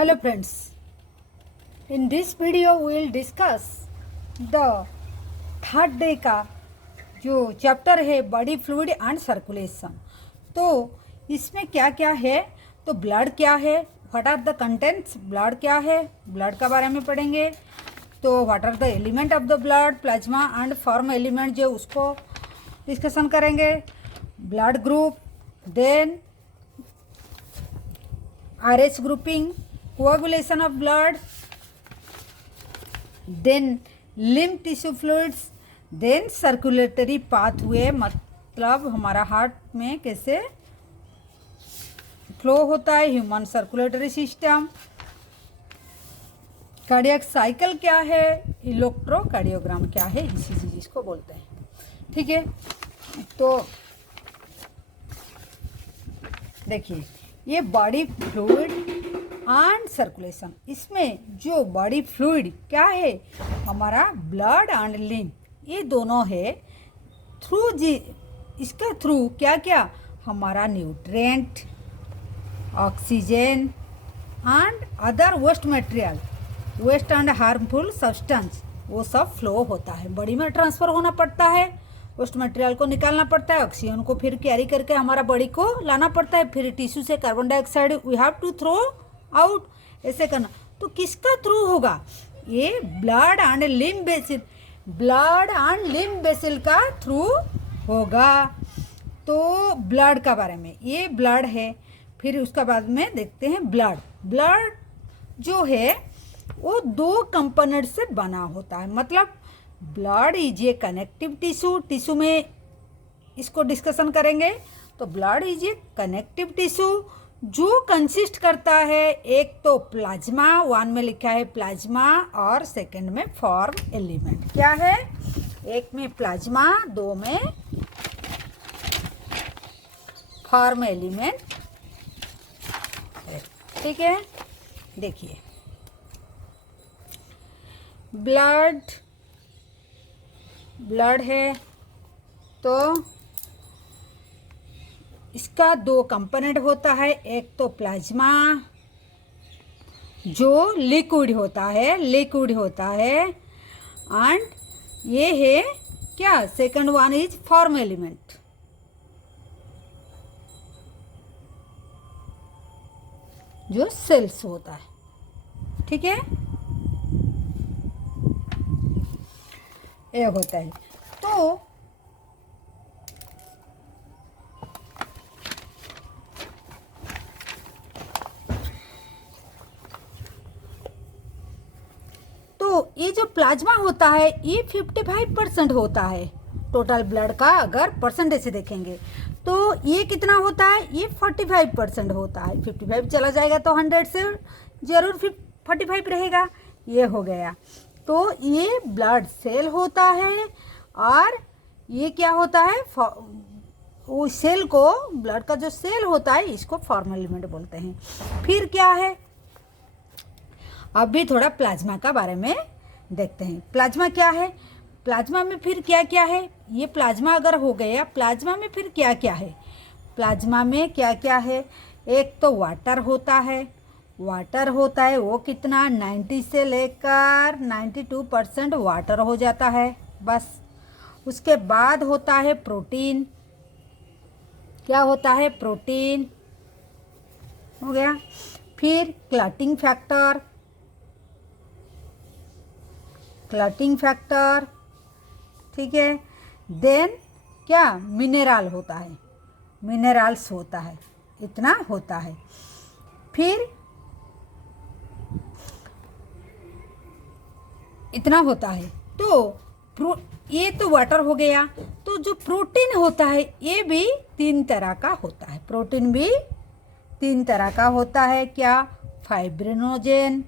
Hello friends, in this video we will discuss the third day का जो chapter है body fluid and circulation. तो इसमें क्या क्या है, तो ब्लड क्या है, what are the contents, blood क्या है, ब्लड का बारे में पढ़ेंगे। तो what are the element of the blood, plasma and form element जो उसको डिस्कशन करेंगे। Blood group, then RH grouping, coagulation of blood, then lymph tissue fluids, then circulatory pathway, मतलब हमारा हार्ट में कैसे फ्लो होता है, human circulatory system, cardiac cycle क्या है, इलेक्ट्रोकार्डियोग्राम क्या है, ECG जिसको बोलते हैं। ठीक है, तो देखिए ये बॉडी फ्लूइड एंड सर्कुलेशन, इसमें जो बॉडी फ्लूइड क्या है, हमारा ब्लड एंड लिम्फ, ये दोनों है। थ्रू जी इसका थ्रू क्या क्या, हमारा nutrient, oxygen and other waste material, waste and harmful substance, वो सब फ्लो होता है, बॉडी में ट्रांसफ़र होना पड़ता है, वेस्ट मटेरियल को निकालना पड़ता है, ऑक्सीजन को फिर कैरी करके हमारा बॉडी को लाना पड़ता है, फिर टिश्यू से carbon dioxide we have to throw out, ऐसे करना। तो किसका थ्रू होगा, ये blood and lymph vessel, blood and lymph vessel का थ्रू होगा। तो ब्लड का बारे में, ये ब्लड है, फिर उसका बाद में देखते हैं ब्लड। ब्लड जो है वो दो कंपोनेंट से बना होता है, मतलब blood is a connective tissue, tissue में इसको डिस्कशन करेंगे। तो blood is a connective tissue जो कंसिस्ट करता है, एक तो प्लाज्मा, वन में लिखा है प्लाज्मा और सेकंड में फॉर्म एलिमेंट क्या है, एक में प्लाज्मा, दो में फॉर्म एलिमेंट। ठीक है, देखिए ब्लड है तो इसका दो कंपोनेंट होता है, एक तो प्लाज्मा जो लिक्विड होता है एंड ये है क्या, second one is form element, जो सेल्स होता है। ठीक है, ये होता है। तो ये जो प्लाज्मा होता है ये 55% होता है टोटल ब्लड का, अगर परसेंटेज से देखेंगे तो ये कितना होता है, ये 45% होता है। 55 चला जाएगा तो 100 से जरूर 45 रहेगा, ये हो गया। तो ये ब्लड सेल होता है और ये क्या होता है, वो सेल को, ब्लड का जो सेल होता है इसको फॉर्म एलिमेंट बोलते हैं। फिर क्या है, अभी थोड़ा प्लाज्मा का बारे में देखते हैं। प्लाज्मा क्या है, प्लाज्मा में फिर क्या क्या है, ये प्लाज्मा अगर हो गया, प्लाज्मा में फिर क्या क्या है, प्लाज्मा में क्या क्या है, एक तो वाटर होता है, वो कितना 90 से लेकर 92% वाटर हो जाता है बस। उसके बाद होता है प्रोटीन, क्या होता है, प्रोटीन हो गया। फिर क्लॉटिंग फैक्टर, ठीक है। देन क्या, मिनरल्स होता है, इतना होता है। फिर इतना होता है। तो ये तो वाटर हो गया। तो जो प्रोटीन होता है ये भी 3 तरह का होता है, प्रोटीन भी 3 तरह का होता है। क्या, फाइब्रिनोजेन,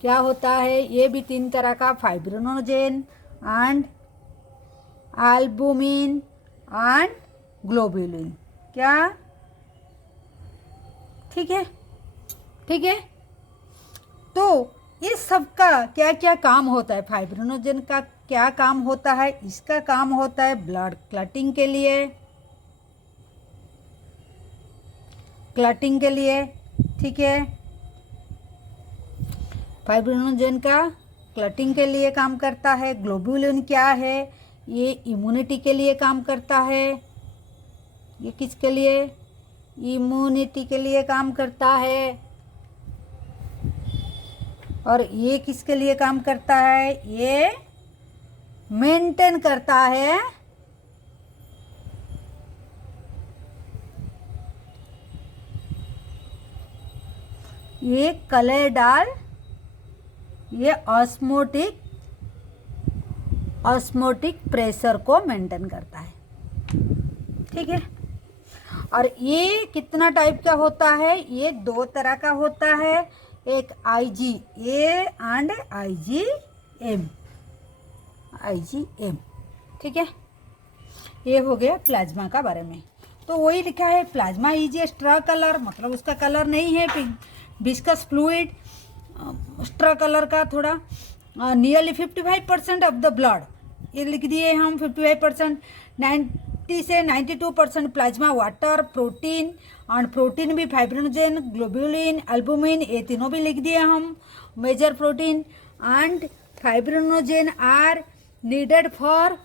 क्या होता है, ये भी 3 तरह का, fibrinogen and albumin and globulin, क्या, ठीक है। तो ये सब का क्या क्या काम होता है, फाइब्रिनोजेन का क्या काम होता है, इसका काम होता है ब्लड क्लॉटिंग के लिए। क्लटिंग के लिए, ठीक है। फाइब्रिनोजेन का क्लटिंग के लिए काम करता है। ग्लोबुलिन क्या है, ये इम्यूनिटी के लिए काम करता है। ये किसके लिए, इम्यूनिटी के लिए काम करता है। और ये किसके लिए काम करता है, ये मेंटेन करता है ये कलेडाल, ये ऑस्मोटिक प्रेशर को मेंटेन करता है, ठीक है। और ये कितना टाइप का होता है, ये 2 तरह का होता है, एक IgA एंड IgM, ठीक है। ये हो गया प्लाज्मा का बारे में। तो वही लिखा है plasma is a straw colour, मतलब उसका कलर नहीं है विस्कस फ्लूइड, स्ट्रा कलर का थोड़ा, नियरली 55% ऑफ द ब्लड, ये लिख दिए हम 55%, 90 से 92% प्लाज्मा वाटर, प्रोटीन, और प्रोटीन भी फाइब्रिनोजेन, ग्लोबुलिन, एल्बुमिन, ये तीनों भी लिख दिए हम, major protein. And fibrinogen are needed for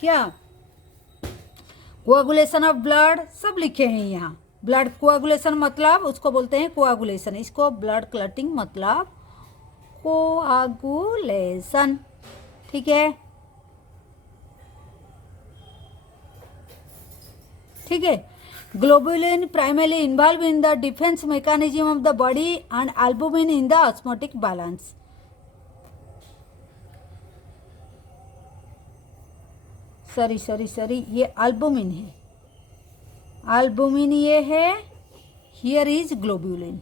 क्या, कोआगुलेशन ऑफ ब्लड, सब लिखे हैं यहाँ। ब्लड कोआगुलेशन मतलब उसको बोलते हैं कोआगुलेशन, इसको ब्लड क्लटिंग मतलब कोआगुलेशन, ठीक है, ठीक है। Globulin primarily involve in the defence mechanism of the body and albumin in the osmotic balance. Sorry ये एल्बुमिन है, एल्बुमिन ये है, हियर इज ग्लोबुलिन,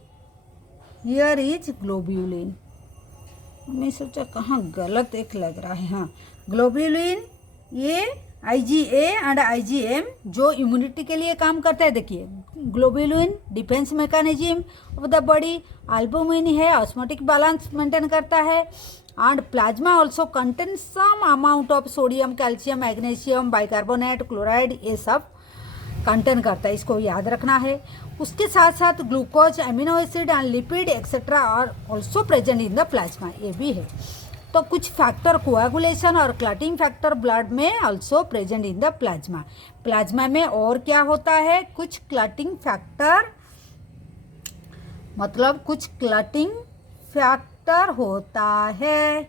मैं सोचा कहाँ गलत एक लग रहा है, हाँ ग्लोबुलिन ये IgA एंड IgM जो इम्यूनिटी के लिए काम करता है। देखिए globulin defence mechanism of the body, albumin है ऑस्मोटिक बैलेंस मेंटेन करता है, and plasma also contain some amount of sodium, calcium, magnesium, bicarbonate, chloride, ये सब कंटेन करता है, इसको याद रखना है। उसके साथ साथ glucose, amino acid and lipid etcetera are also present in the plasma, ये भी है। तो कुछ फैक्टर कोआगुलेशन और क्लटिंग फैक्टर ब्लड में also present in the plasma. Plasma में और क्या होता है, कुछ क्लटिंग फैक्टर, मतलब कुछ क्लटिंग फैक्टर होता है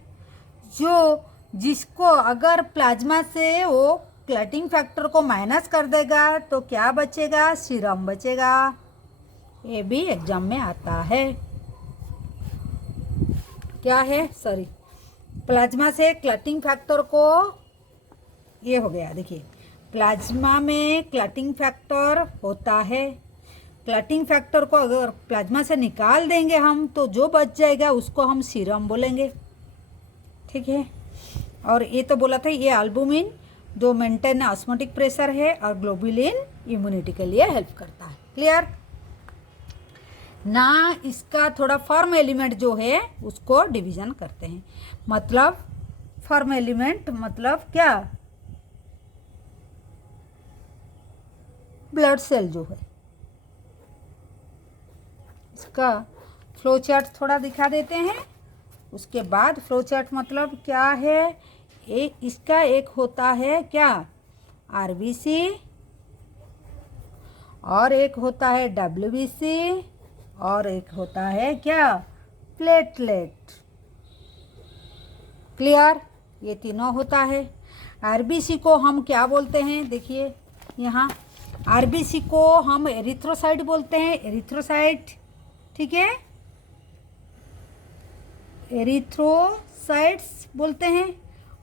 जो जिसको अगर प्लाज्मा से वो क्लटिंग फैक्टर को माइनस कर देगा तो क्या बचेगा, सीरम बचेगा। ये भी एग्जाम में आता है। क्या है, सॉरी, प्लाज्मा से क्लटिंग फैक्टर को, ये हो गया, देखिए प्लाज्मा में क्लटिंग फैक्टर होता है। क्लटिंग फैक्टर को अगर प्लाज्मा से निकाल देंगे हम तो जो बच जाएगा उसको हम सीरम बोलेंगे, ठीक है। और ये तो बोला था ये एल्बुमिन जो मेंटेन ऑस्मोटिक प्रेशर है, और ग्लोबुलिन इम्यूनिटी के लिए हेल्प करता है। क्लियर ना। इसका थोड़ा फॉर्म एलिमेंट जो है उसको डिवीजन करते हैं, मतलब फॉर्म एलिमेंट मतलब क्या, ब्लड सेल जो है, इसका फ्लो चार्ट थोड़ा दिखा देते हैं। उसके बाद फ्लो चार्ट मतलब क्या है, इसका एक होता है क्या, RBC, और एक होता है WBC, और एक होता है क्या, प्लेटलेट। क्लियर, ये तीनों होता है। RBC को हम क्या बोलते हैं, देखिए यहाँ RBC को हम एरिथ्रोसाइट बोलते हैं, एरिथ्रोसाइट, ठीक है, एरिथ्रोसाइट्स बोलते हैं।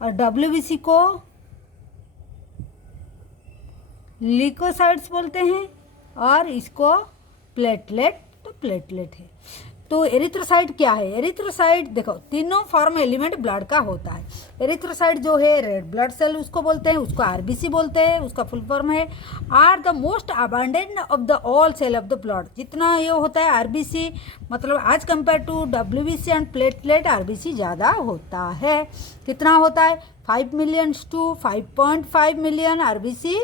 और WBC को ल्यूकोसाइट्स बोलते हैं, और इसको प्लेटलेट, तो प्लेटलेट है। तो एरिथ्रोसाइट क्या है, एरिथ्रोसाइट देखो तीनों फॉर्म एलिमेंट ब्लड का होता है। एरिथ्रोसाइट जो है रेड ब्लड सेल उसको बोलते हैं, उसको RBC बोलते हैं, उसका फुल फॉर्म है are the most abundant of the all cell of the blood. जितना ये होता है RBC, मतलब आज compare to WBC and platelet RBC ज़्यादा होता है। कितना होता है, 5 million to 5.5 million RBC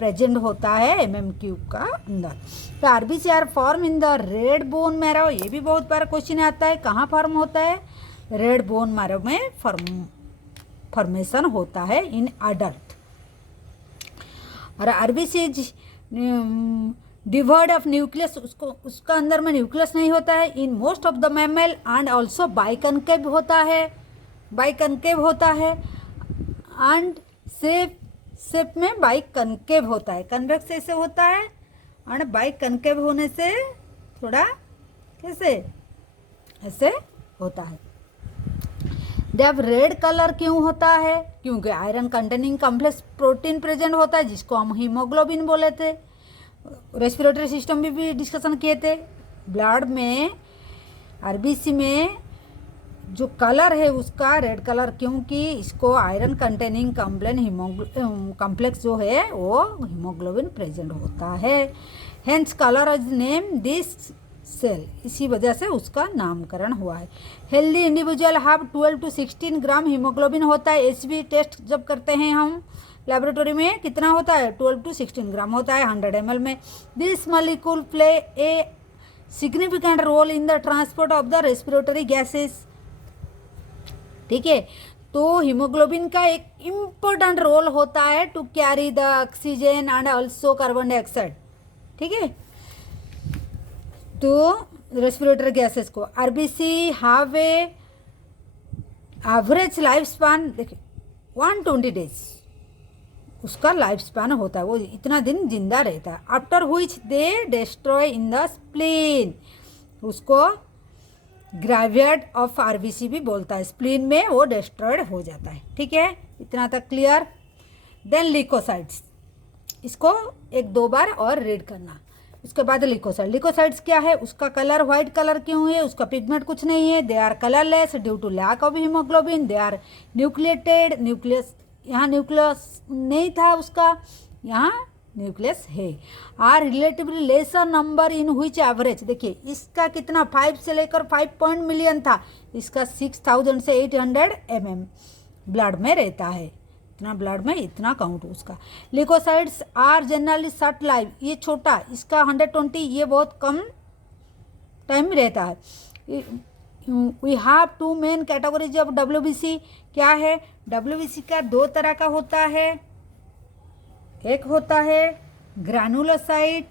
present होता है MMQ का अंदर। तो RBC are form in the red bone marrow, ये भी बहुत बार क्वेश्चन आता है, कहाँ फॉर्म होता है, रेड बोन मैरो में फॉर्मेशन होता है इन अडल्ट। और आरबीसी डिवॉइड ऑफ न्यूक्लियस, उसका अंदर में न्यूक्लियस नहीं होता है। In most of the mammal and also biconcave होता है, बाइकनकेव होता है। एंड शेप में बाइकनकेव होता है, कन्वेक्स ऐसे होता है और बाइकनकेव होने से थोड़ा कैसे ऐसे होता है। जब रेड कलर क्यों होता है, क्योंकि iron containing complex protein present होता है जिसको हम हीमोग्लोबिन बोले थे। रेस्पिरेटरी सिस्टम में भी डिस्कशन किए थे। ब्लड में आरबीसी में जो कलर है उसका रेड कलर, क्योंकि इसको आयरन कंटेनिंग कॉम्प्लेक्स जो है वो हीमोग्लोबिन प्रेजेंट होता है। Hence colour is name this cell, इसी वजह से उसका नामकरण हुआ है। Healthy individual have 12 to 16 gram haemoglobin होता है। एचबी टेस्ट जब करते हैं हम लेबोरेटरी में कितना होता है, 12 to 16 ग्राम होता है 100 ml में। This molecule play a significant role in the transport of the respiratory gases. ठीक है, तो हीमोग्लोबिन का एक इम्पोर्टेंट रोल होता है to carry the oxygen and also carbon dioxide. ठीक है, तो रेस्पिरेटरी गैसेस को RBC have a average life span, देखिए 120 डेज उसका लाइफ स्पैन होता है, वो इतना दिन जिंदा रहता है। After which they destroy in the spleen, उसको ग्रेवयार्ड ऑफ आरबीसी भी बोलता है, स्प्लीन में वो डिस्ट्रॉयड हो जाता है। ठीक है, इतना तक क्लियर। देन लिकोसाइड्स, इसको एक दो बार और रीड करना। उसके बाद लिकोसाइड, लिकोसाइड्स क्या है, उसका कलर व्हाइट कलर क्यों है, उसका पिगमेंट कुछ नहीं है। They are colourless due to lack of haemoglobin. They are nucleated, nucleus यहाँ न्यूक्लियस नहीं था उसका, यहाँ न्यूक्लियस है। Are relatively lesser number in which average, देखिए इसका कितना 5 से लेकर 5 मिलियन था, इसका 6000 से 800 mm ब्लड में रहता है, इतना ब्लड में इतना काउंट उसका। लिकोसाइड्स आर जनरली शॉर्ट लाइफ, ये छोटा, इसका 120, ये बहुत कम टाइम रहता है। We have 2 main categories of WBC, क्या है, WBC का 2 तरह का होता है। एक होता है ग्रानुलोसाइट,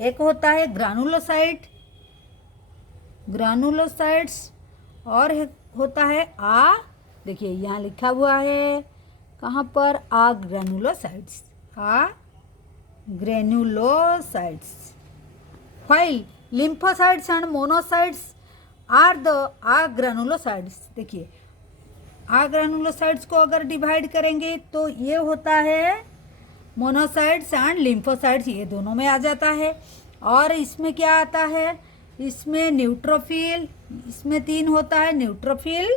एक होता है ग्रानुलोसाइट्स, और होता है देखिए यहाँ लिखा हुआ है कहाँ पर, granulocytes, granulocytes. While lymphocytes and monocytes are the granulocytes. देखिए ग्रानुलोसाइट्स को अगर डिवाइड करेंगे तो ये होता है मोनोसाइट्स एंड लिम्फोसाइट्स, ये दोनों में आ जाता है। और इसमें क्या आता है, इसमें न्यूट्रोफिल, इसमें 3 होता है, न्यूट्रोफिल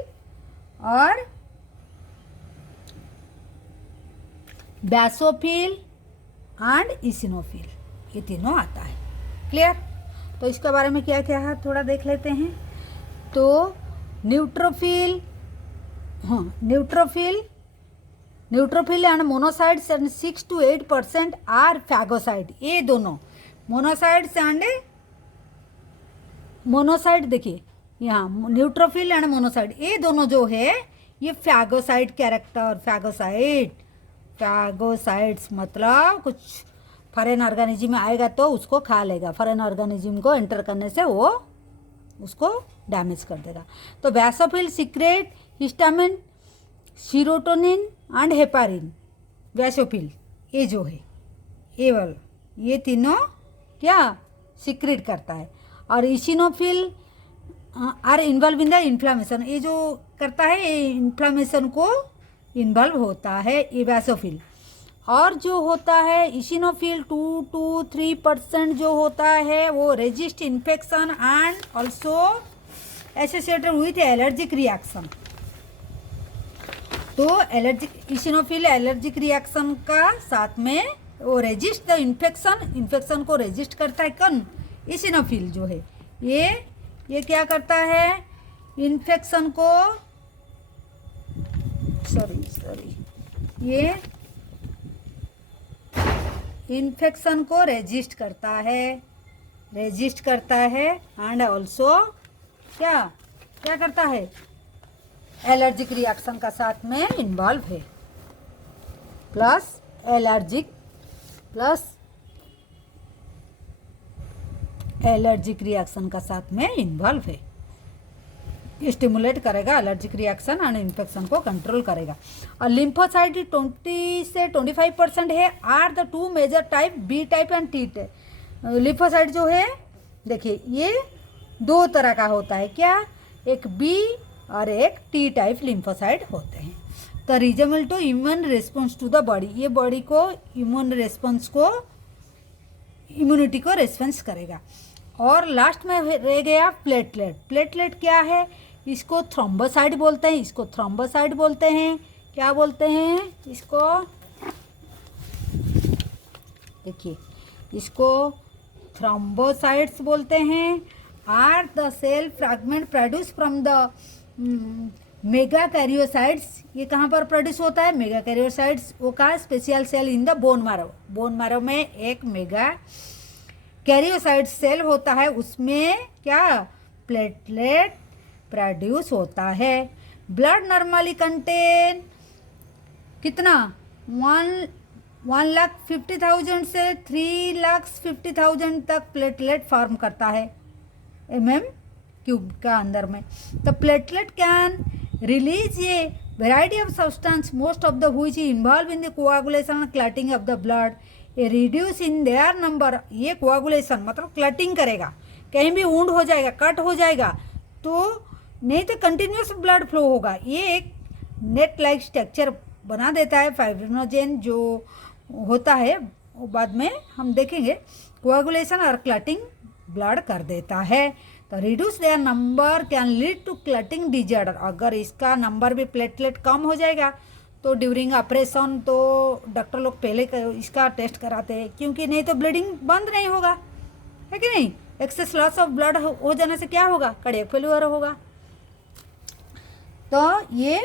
और बैसोफिल एंड इसिनोफिल, ये तीनों आता है। क्लियर, तो इसके बारे में क्या क्या है थोड़ा देख लेते हैं। तो neutrophil and monocytes and 6 to 8% are phagocyte, ये दोनों मोनोसाइट्स एंड मोनोसाइट, देखिए यहाँ न्यूट्रोफिल एंड मोनोसाइट, ये दोनों जो है ये फैगोसाइट कैरेक्टर, फैगोसाइट्स मतलब कुछ फॉरेन ऑर्गेनिज्म आएगा तो उसको खा लेगा, फॉरेन ऑर्गेनिज्म को एंटर करने से वो उसको डैमेज कर देगा। तो basophil secret histamine, serotonin and heparin. Basophil ये जो है ये वाला, ये तीनों क्या सीक्रेट करता है। और eosinophil are involved in the inflammation, ये जो करता है ये इन्फ्लामेशन को इन्वॉल्व होता है ये बैसोफिल। और जो होता है इसिनोफिल 2 to 3% जो होता है वो resist infection and also associated with allergic reaction. तो एलर्जिक इसिनोफिल एलर्जिक रिएक्शन का साथ में वो रेजिस्ट द इन्फेक्शन को रेजिस्ट करता है। कौन, इसिनोफिल जो है ये क्या करता है, इन्फेक्शन को ये इन्फेक्शन को रेजिस्ट करता है एंड ऑल्सो क्या क्या करता है, एलर्जिक रिएक्शन का साथ में इन्वॉल्व है, प्लस एलर्जिक रिएक्शन का साथ में इन्वॉल्व है। स्टिमुलेट करेगा एलर्जिक रिएक्शन एंड इन्फेक्शन को कंट्रोल करेगा। और लिम्फोसाइट 20 से 25% है, are the two major type, B type and T type. Lymphocyte जो है देखिए ये दो तरह का होता है, क्या, एक बी और एक टी टाइप लिम्फोसाइट होते हैं। तो reasonable to immune response to the body, ये बॉडी को इम्यूनिटी को रेस्पॉन्स करेगा। और लास्ट में रह गया प्लेटलेट क्या है, इसको थ्रोम्बोसाइट बोलते हैं, क्या बोलते हैं इसको, देखिए इसको थ्रोम्बोसाइट्स बोलते हैं। Are the cell fragment produce from the megakaryocytes, ये कहाँ पर प्रोड्यूस होता है, मेगा कैरियोसाइट्स वो का special cell in the bone marrow में एक मेगा कैरियोसाइट सेल होता है, उसमें क्या प्लेटलेट प्रोड्यूस होता है। ब्लड नॉर्मली कंटेन कितना 1,50,000 से 3,50,000 तक प्लेटलेट फॉर्म करता है क्यूब का अंदर में। तो platelet can release a variety of substance most of the which involve in the coagulation and clotting of the blood, A reduce in their number. ये कोआगुलेशन मतलब क्लटिंग करेगा, कहीं भी वुंड हो जाएगा, कट हो जाएगा तो नहीं तो कंटिन्यूस ब्लड फ्लो होगा। ये एक नेट लाइक स्ट्रक्चर बना देता है, फाइब्रिनोजेन जो होता है वो बाद में हम देखेंगे, कोआगुलेशन और क्लटिंग ब्लड कर देता है। तो reduce their number can lead to clotting disorder, अगर इसका नंबर भी प्लेटलेट कम हो जाएगा तो ड्यूरिंग ऑपरेशन तो डॉक्टर लोग पहले इसका टेस्ट कराते हैं, क्योंकि नहीं तो ब्लीडिंग बंद नहीं होगा, है कि नहीं। एक्सेस लॉस ऑफ ब्लड हो जाने से क्या होगा, कार्डियक फेल्यूर होगा। तो ये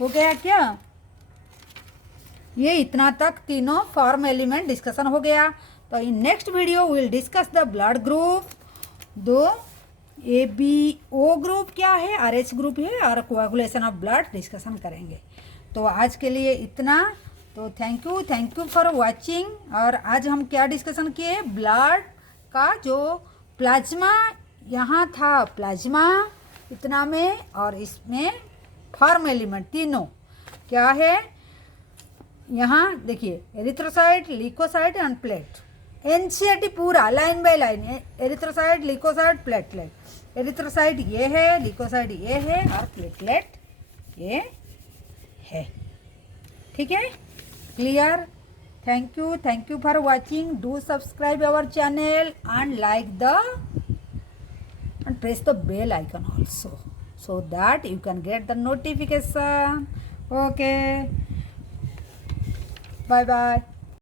हो गया क्या, ये इतना तक तीनों फॉर्म एलिमेंट डिस्कशन हो गया। तो in next video will discuss the blood group, दो ABO ग्रुप क्या है, RH ग्रुप है, और कोआगुलेशन ऑफ ब्लड डिस्कशन करेंगे। तो आज के लिए इतना, तो थैंक यू फॉर वाचिंग। और आज हम क्या डिस्कशन किए, ब्लड का जो प्लाज्मा यहाँ था, प्लाज्मा इतना में, और इसमें फॉर्म एलिमेंट तीनों क्या है, यहाँ देखिए erythrocyte, leucocyte and plate. NCERT पूरा line by line, erythrocyte, leucocyte, platelet. Erythrocyte ये है, ल्यूकोसाइट ये है, और प्लेटलेट ये है, ठीक है, clear. Thank you for watching. Do subscribe our channel and like the and press the bell icon also, so that you can get the notification. Okay, bye bye.